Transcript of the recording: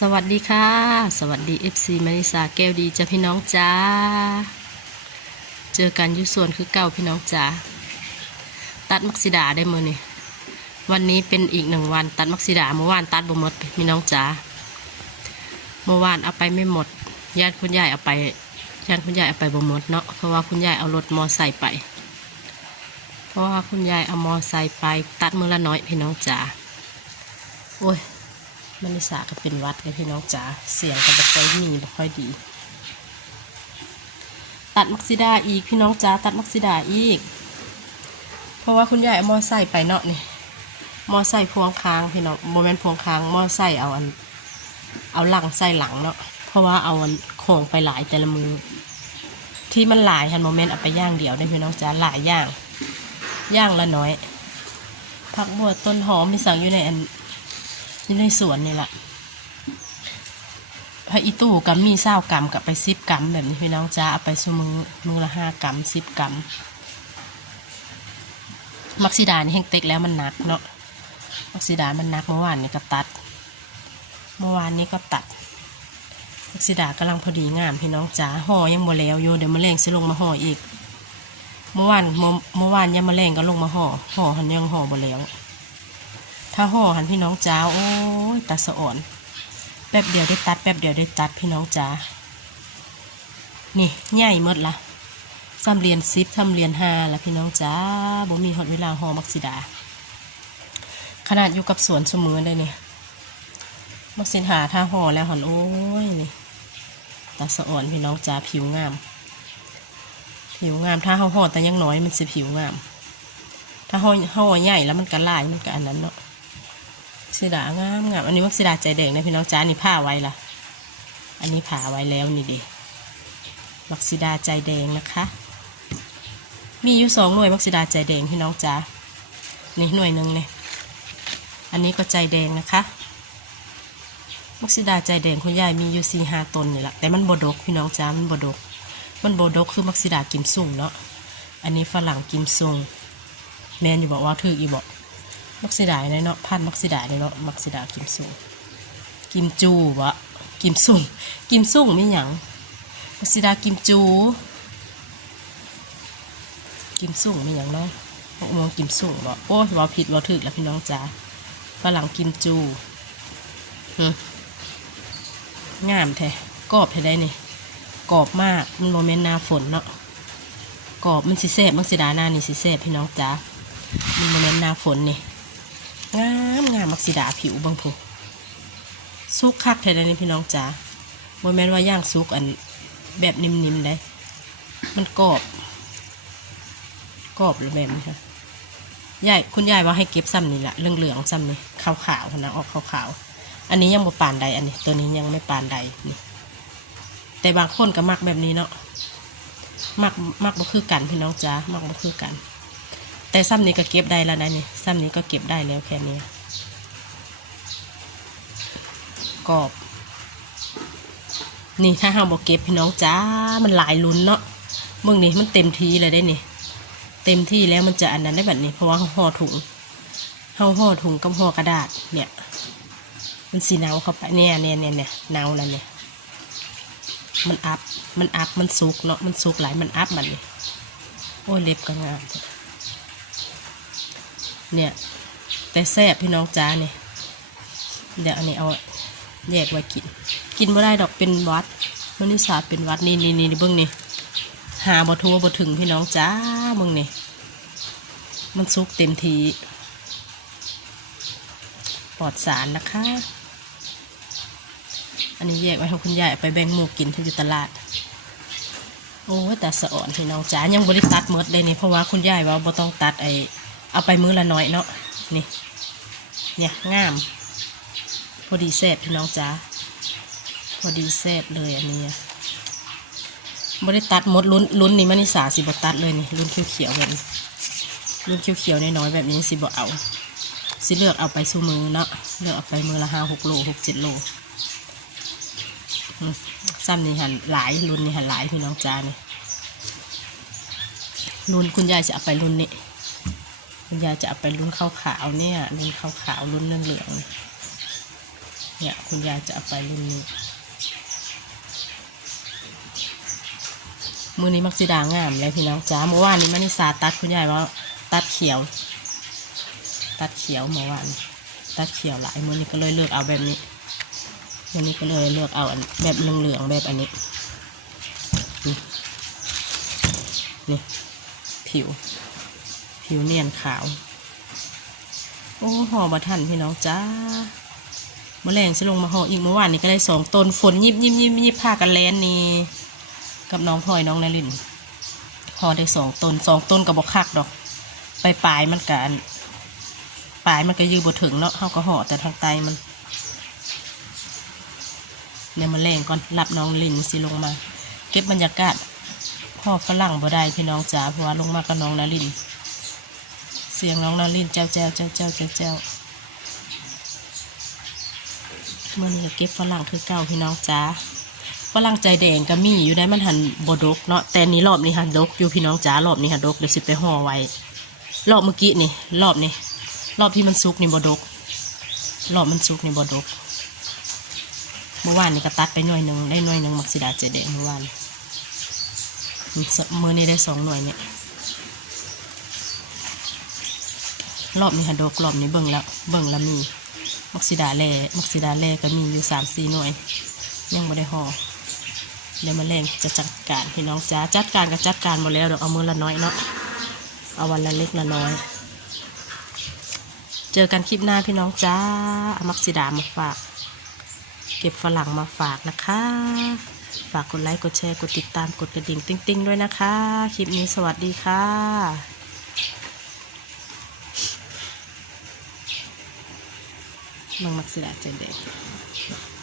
สวัสดีค่ะ สวัสดี FC มาริสาแก้วดีจ้าพี่น้องจ้า เจอกันอยู่ส่วนคือเก่าพี่น้องจ้าตัดมักซิดาได้มือนี่วันนี้เป็นอีกหนึ่งวันตัดมักซิดาเมื่อวานตัดบ่หมดพี่น้องจ้าเมื่อวานเอาไปไม่หมดญาติคุณยายเอาไปญาติคุณยายเอาไปบ่หมดเนาะเพราะว่าคุณยายเอารถมอไซค์ไป เพราะว่าคุณยายเอามอไซค์ไป ตัดมือละน้อยพี่น้องจ้าโอ้ย มันนิสาก็เป็นวัดเลยพี่น้องจ๋าเสียงก็บ่ค่อยมีบ่ค่อยดี ตัดมักซิดาอีกพี่น้องจ๋าตัดมักซิดาอีก เพราะว่าคุณยายเอามอไซค์ไปเนาะนี่มอไซค์พวงค้างพี่น้องโมเมนต์พวงค้างมอไซค์เอาอัน เอาหลังใส่หลังเนาะเพราะว่าเอาอันโค้งไปหลายแต่ละมือที่มันหลายฮันโมเมนต์เอาไปย่างเดียวได้พี่น้องจ๋าหลายย่างย่างละน้อยผักบัวต้นหอมมีสั่งอยู่ในอัน อยู่ในสวนนี่แหละพระอีตู้กับมีเศร้ากรัมกับไปซิบกรัมแบบนี้พี่น้องจ้าเอาไปซูมือมือละห้ากรัมสิบกรัมมักซิดานี่แห้งเต็กแล้วมันหนักเนาะมักซิดามันหนักเมื่อวานนี้ก็ตัด เมื่อวานนี้ก็ตัดมักซิดากำลังพอดีงามพี่น้องจ้าห่อยังบ่แล้วอยู่เดี๋ยวมะเร็งสิลงมาห่ออีก เมื่อวานเมื่อเมื่อวานยังมะเร็งก็ลงมาห่อห่อหันยังห่อบ่แล้ว ถ้าห่อหันพี่น้องจ้าโอ้ยตาสะอ่อน แป๊บเดียวได้ตัด แป๊บเดียวได้ตัดพี่น้องจ้านี่ใหญ่หมดละซ้ำเรียนซิปซ้ำเรียนห้าละพี่น้องจ้าบ่มีหอดเวลาห่อมักซิดา ขนาดอยู่กับสวนเสมอเลยเนี่ยมักสินหาถ้าห่อแล้วหันโอ้ยนี่ตาสะอ่อนพี่น้องจ้าผิวงาม ผิวงามถ้าเขาห่อแต่ยังน้อยมันจะผิวงาม ถ้าห่อห่อใหญ่แล้วมันก็ลายมันก็อันนั้นเนาะ สีดางามงามอันนี้มักสีดาใจแดงนะพี่น้องจ้านี่ผ้าไว้ละอันนี้ผ่าไว้แล้วนี่เด็มักสีดาใจแดงนะคะ มีอยู่สองหน่วยมักสีดาใจแดงพี่น้องจ้านี่หน่วยหนึ่งเนี่ยอันนี้ก็ใจแดงนะคะมักสีดาใจแดงคุณยายมีอยู่สี่ห้าตนนี่แหละแต่มันบดกพี่น้องจ้ามันบดก มันบดกคือมักสีดากิมซุ่งเนาะอันนี้ฝรั่งกิมซุ่งแมนอยู่บอกว่าถืออีบอก มักซิดายเนาะพันมักซิดายเนาะมักซิดากิมซุงกิมจูวะกิมซุงกิมซุงไม่หยังมักซิดากิมจู กิมซุงไม่หยังเนาะพวกมองกิมซุงบอกโอ้ยว่าผิดว่าถือแล้วพี่น้องจ๋าฝรั่งกิมจูงามแท้กรอบแท้ได้นี่กรอบมากมันโมเมนต์หน้าฝนเนาะกรอบมันสิแซ่บมันสิดาหน้านี่สิแซ่บพี่น้องจ้ามีโมเมนต์หน้าฝนนี่ งามงามมักสิดาผิวบางผู้ซุกคักแท้เลยนี่พี่น้องจ้าโมเมนต์ว่าย่างซุกอันแบบนิ่มๆได้มันกรอบกรอบหรือแบบนี้ค่ะยายคุณยายว่าให้เก็บซ้ำนี่แหละเหลืองๆซ้ำนี่ขาวๆนะออกขาวๆอันนี้ยังบ่ปานใดอันนี้ ตัวนี้ยังไม่ปานใดนี่แต่บางคนก็มักแบบนี้เนาะมักมักบ่คือกันพี่น้องจ้ามักบ่คือกัน แต่ซ้ำนี้ก็เก็บได้แล้วนะนี่ซ้ำนี้ก็เก็บได้แล้วแค่นี้ กอบ นี่ถ้าห้าบ่เก็บพี่น้องจ้ามันหลายลุ้นเนาะมึงนี่มันเต็มทีเลยได้นี่เต็มที่แล้วมันจะอันนั้นได้แบบนี้เพราะว่าห่อถุงเขาห่อถุงกับห่อกระดาษเนี่ย มันสีเนาเข้าไปเนี่ยเนี่ยเนี่ยเนี่ยเนาแล้วเนี่ยมันอัพมันอัพมันสุกเนาะมันสุกหลายมันอัพมันนี่โอ้เล็บก็งามเนี่ย แต่แซ่บพี่น้องจ้าเนี่ยเดี๋ยวอันนี้เอา แยกไว้กิน กินไม่ได้ดอกเป็นวัดมนนิสาเป็นวัดนี่นี่นี่เบิ้งนี่หาบทัวบถึงพี่น้องจ้าเบิ้งนี่มันสุกเต็มทีปลอดสารนะคะ อันนี้แยกไว้ให้คุณยายไปแบ่งหมูกินที่อยู่ตลาด โอ้แต่สะอ่อนพี่น้องจ๋ายังบริตัดหมดเลยนี่เพราะว่าคุณยายว่าบ่ต้องตัดไอเอาไปมื้อละน้อยเนาะนี่เนี่ยงาม พอดีแซ่บพี่น้องจ๋าพอดีแซ่บเลยอันนี้บริตัดหมดลุ้นลุ้นนี่มันนิสาสิบตัดเลยนี่ลุ้นเขียวๆแบบนี้ลุ้นเขียวๆน้อยๆแบบนี้สิบ่เอาสิเลือกเอาไปสู้มือเนาะเลือกเอาไปมือละห้าหกโลหกเจ็ดโลซ้ำนี่หันหลายรุ่นนี่หันหลายพี่น้องจ้านี่รุ่นคุณยายจะเอาไปรุ่นนี้คุณยายจะเอาไปรุ่นขาวขาวเนี่ยรุ่นขาวขาวๆรุ่นเลืองเหลือง เนี่ย คุณยายจะเอาไปรุ่นนี้มือนี้มักสิดางามเลยพี่น้องจ้าเมื่อวานนี้มันนิสาตัดคุณยายว่า ตัดเขียว ตัดเขียวเมื่อวานตัดเขียวหลายมือนี้ก็เลยเลือกเอาแบบนี้วันนี้ก็เลยเลือกเอาแบบเหลืองๆแบบอันนี้นี่นี่ผิว ผิวเนียนขาว โอ้หอบะทันพี่น้องจ้า มื่อแรงสิลงมาห่ออีกเมื่อวานนี้ก็ได้สองต้นฝนยิบยิบยิบยิบผ้ากันแลนนี่กับน้องพลอยน้องนารินพอได้สองต้นสองต้นกับบกคักดอก ไปปลายมันกันปลายมันก็ยืดบถึงเนาะเขาก็ห่อแต่ทางใต้มันเนี่ยมาแรงก่อนรับน้องลินสิลงมา เก็บบรรยากาศพ่อฝรั่งบ่ได้พี่น้องจ๋าเพราะว่าลงมากับน้องนาริน เสียงน้องนารินเจ้าเจ้าเจ้าเจ้าเจ้าเจ้า เมื่อนี้ก็เก็บฝรั่งคือเก่าพี่น้องจ๋าฝรั่งใจแดงก็มีอยู่ได้มันหันบดกเนาะแต่นี้รอบนี้หันดกอยู่พี่น้องจ๋ารอบนี้หันดกเดี๋ยวสิไปห่อไว้รอบเมื่อกี้นี่รอบนี้รอบที่มันซุกนี่บดกรอบมันซุกนี่บดกเมื่อวานนี่ก็ตัดไปหน่วยหนึ่งได้หน่วยหนึ่งมักซิดาใจแดงเมื่อวานมือนี้ได้สองหน่วยเนี่ยรอบนี้หันดกรอบนี้เบิ่งแล้วเบิ่งแล้วมี มักซิดาแล่มักซิดาแล่ก็มีอยู่สามสี่หน่วย ยังไม่ได้ห่อเดี๋ยวมาแรงจะจัดการพี่น้องจ้าจัดการก็จัดการหมดแล้วเดี๋ยวเอามือละน้อยเนาะเอาวันละเล็กละน้อย เจอกันคลิปหน้าพี่น้องจ้าเอามักซิดามาฝาก เก็บฝรั่งมาฝากนะคะ ฝากกดไลค์กดแชร์กดติดตามกดกระดิ่งติ๊งๆด้วยนะคะ คลิปนี้สวัสดีค่ะ mang maksilat dito.